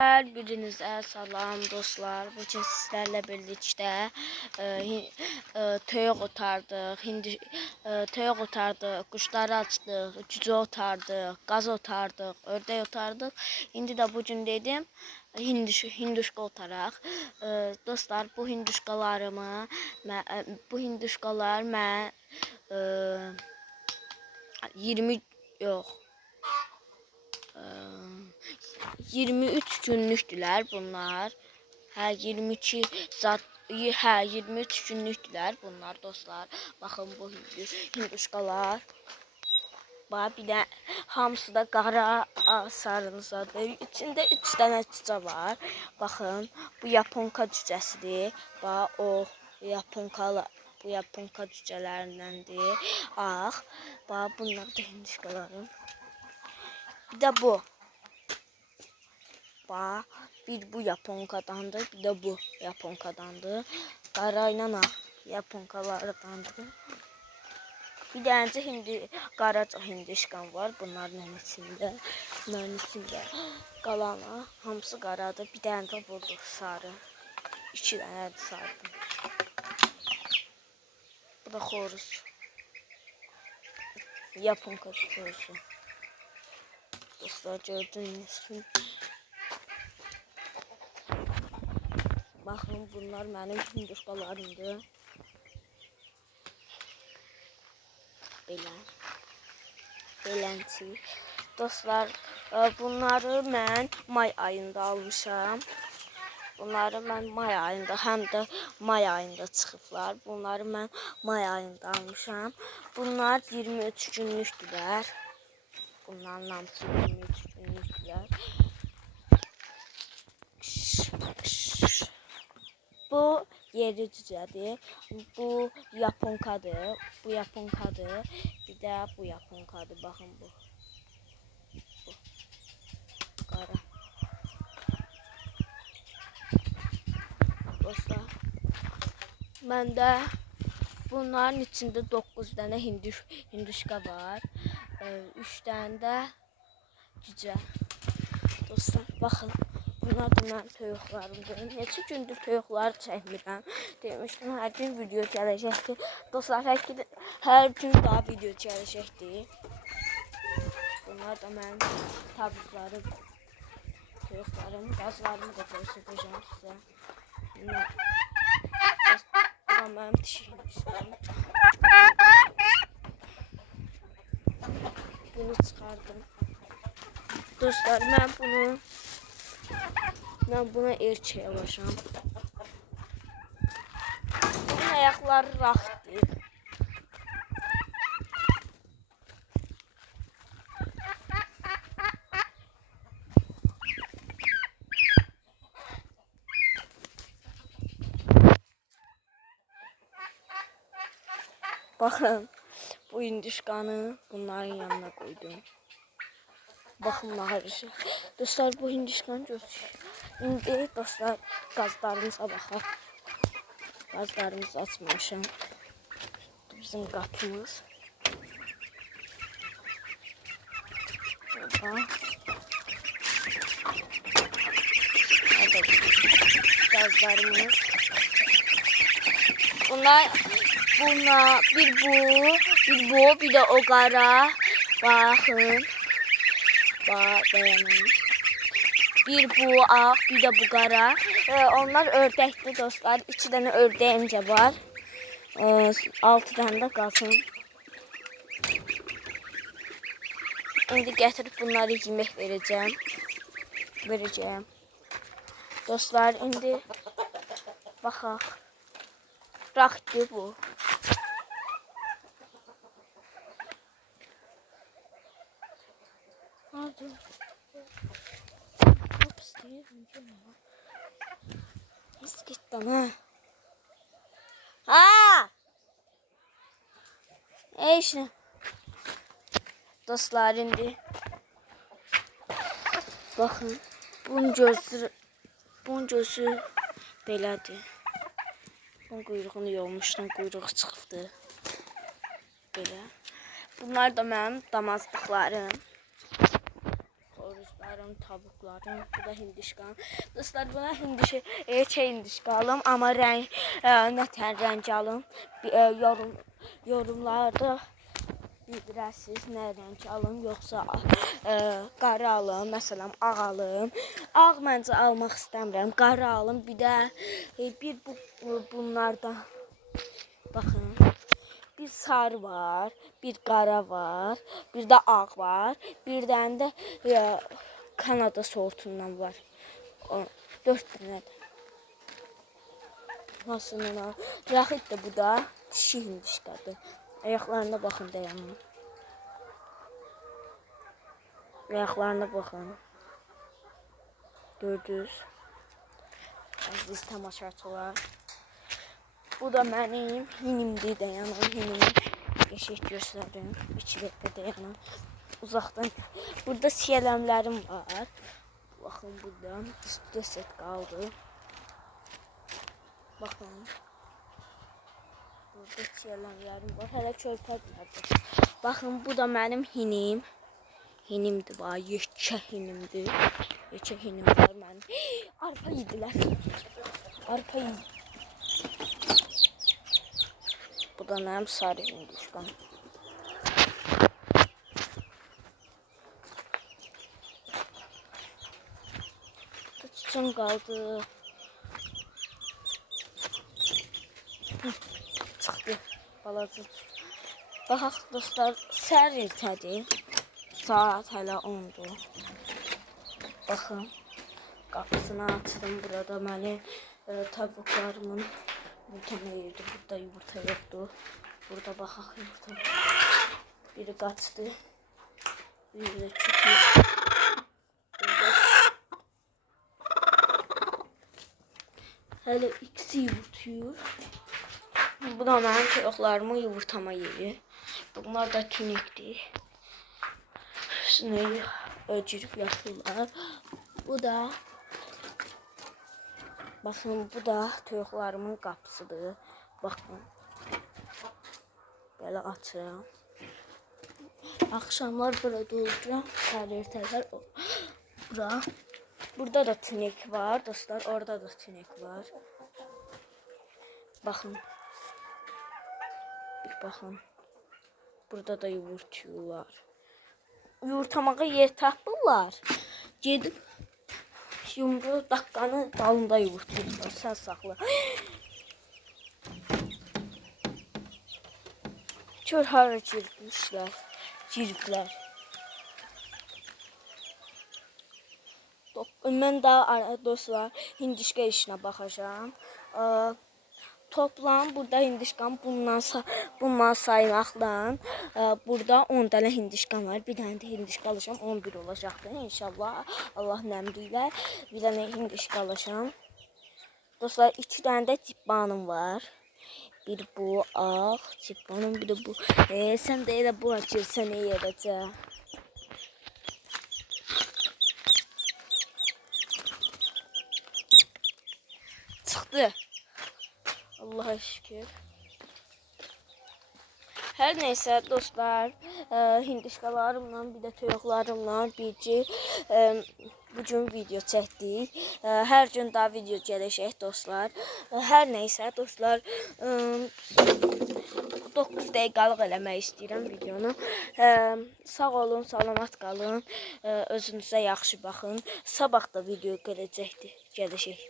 Her birinize salam dostlar. Bugün sizlerle birlikte toyuq otardıq, toyuq otardıq, quşları açdıq, cücə otardıq, qaz otardıq, ördək otardıq. İndi də bugün dedim hinduşka otaraq. Dostlar, bu hinduşkalar mən 20 yox 23 günlükdülər bunlar. Hə 22 zat 23 günlükdülər bunlar dostlar. Baxın bu hinduşkalar. Bax bir də hamısı da qara sarımsadır. İçində 3 dənə cücə var. Baxın, bu yaponka cücəsidir. Bax o bu yaponka cücələrindəndir. Bax bunlar da hinduşkaların. Bir də bu. Bax, bir bu yaponkadandır, bir de bu yaponkadandır. Qarayla yaponkalardandır. Bir dənəcə qaraca hinduşkan var bunların içində. Bunların içində qalanı hamısı qaradır. Bir dənə də burada sarı. 2 dənədir sarı. Bu da xoruz. Yaponka xoruzu. Dostlar gördünüz mü? Baxın, bunlar mənim hinduşkalarımdır. Beləncə. Dostlar, bunları mən may ayında almışam. Bunları mən may ayında, həm də may ayında çıxıblar. Bunları mən may ayında almışam. Bunlar 23 günlükdülər. Bunların hamısı 23 günlükdülər. Bu yerli cücədir. Bu yaponkadır. Bu yaponkadır. Bir də bu yaponkadır. Baxın bu. Qara. Dostlar. Məndə bunların içində 9 dənə hinduşka var. 3 dənə də cücə. Dostlar, baxın. Bunlar da mənim toyuqlarımdır. Neçə gündür toyuqları çəkmirəm. Demişdim, hər gün video gələcəkdir. Dostlar, hər gün daha video gələcəkdir. Bunlar da mənim tabutlarım, toyuqlarım, qazlarımı da göstərəcəm sizə. Bu da mənim dişiymişim. Bunu çıxardım. Dostlar, mən buna erkek alacağım. Bunun ayakları rahatdır. Bakın, bu hinduşkanı bunların yanına koydum. Bakın mağarışı. Dostlar, bu hinduşkanı götürüyor. İndi dostlar, qazlarımıza baxaq. Qazlarımızı açmışam. Bizim qapımız. Qazlarımız. Bunlar bir bu, bir de o qara. Baxın. Dayanın. Bir bu ağ, bir de bu qara. Onlar ördəkdir dostlar. 2 dənə ördəyimcə var. 6 dənə də qalsın. İndi gətirib bunları yemək verəcəm. Dostlar, indi baxaq. Rahatdır bu. Hadi. Nasıl gittin ha? İşte. Dostlar, indi. Bakın. Bunun gözü belədir. Bunun quyruğunu yolmuşdum. Quyruğu çıxıbdı. Belə. Bunlar da mənim damazlıqlarım. Xoruzlarım. Hindişkanın tavukları. Bu da Hindişkan. Dostlar buna hindişka alım. Amma rəng nətən rəng alım. Yorumlarda bildirəsiniz nə rəng alım. Yoxsa qara alım. Məsələn ağ alım. Ağ məncə almaq istəmirəm. Qara alım. Bir də bunlardan baxın. Bir sarı var, bir qara var, bir də ağ var, bir dənə də Kanada sortundan var. 4 dənədir. Nasıl? Yaxud da bu da dişi hindişkadır. Ayaqlarına baxın dayanın. Ayaqlarına baxın. Gördünüz? Əziz tamaşaçılar. Bu da mənim hinimdir dayanın. Hinimi qəşəng göstərim. 2 dəqiqə dayanın. Uzaqdan. Burada siyələmlərim var. Baxın burada. Üstüdə set qaldı. Baxın. Burada siyələmlərim var. Hələ körpədirlər. Baxın bu da mənim hinim. Hinimdir var. Yekə hinimdir. Yekə hinim var mənim. Arpa yedilər. Arpa yedilər. Bu da mənim sarı hindişkan. Çiçən qaldı. Çıxdı. Balaca çıxdı. Baxaq dostlar, səhər ertədir. Saat hələ 10'dur. Baxın. Qapısını açdım. Burada mənim tavuklarımın yumurta yedi. Burada yumurta yoktu. Burada baxaq yumurta. Biri qaçdı. Biri də çıkıyor. Hələ ikisi yumurtuyur. Bu da mənim toyuqlarımın yumurtama yeri. Bunlar da tünekdir. Üstünü öcürüb yapırlar. Bu da baxın, bu da toyuqlarımın qapısıdır. Baxın. Belə açıram. Axşamlar burada oluram. Ertələr bura. Burada da tünek var dostlar. Orada da tünek var. Baxın. Bir baxın. Burada da yumurtayırlar. Yumurtamağa yer tapırlar. Gedib yumru daqqanın dalında yumurtayırlar. Sən saxla. Kör hara girmişlər. Giriblər. Mən daha dostlar hindişka işinə baxacağım. Toplam burada hindişkan bundan saymaqla burada 10 dənə hindişkan var. Bir dənə də hindişka alacağım. 11 olacaqdır inşallah. Allah nəmri ilə bir dənə hindişka alacağım. Dostlar 2 dənə də tibbanım var. Bir bu ağ tibbanım, bir də bu. Sən də elə bu açırsan iyi edəcək. Çıxdı. Allah'a şükür. Her neyse dostlar, hindişkalarımla bir de toyuqlarımla bugün video çəkdik. Hər gün daha video gələcək dostlar. Hər neyse dostlar, 9 dəqiqəlik eləmək istəyirəm videonu. Sağ olun, salamat qalın. Özünüzə yaxşı baxın. Sabah da video gələcək.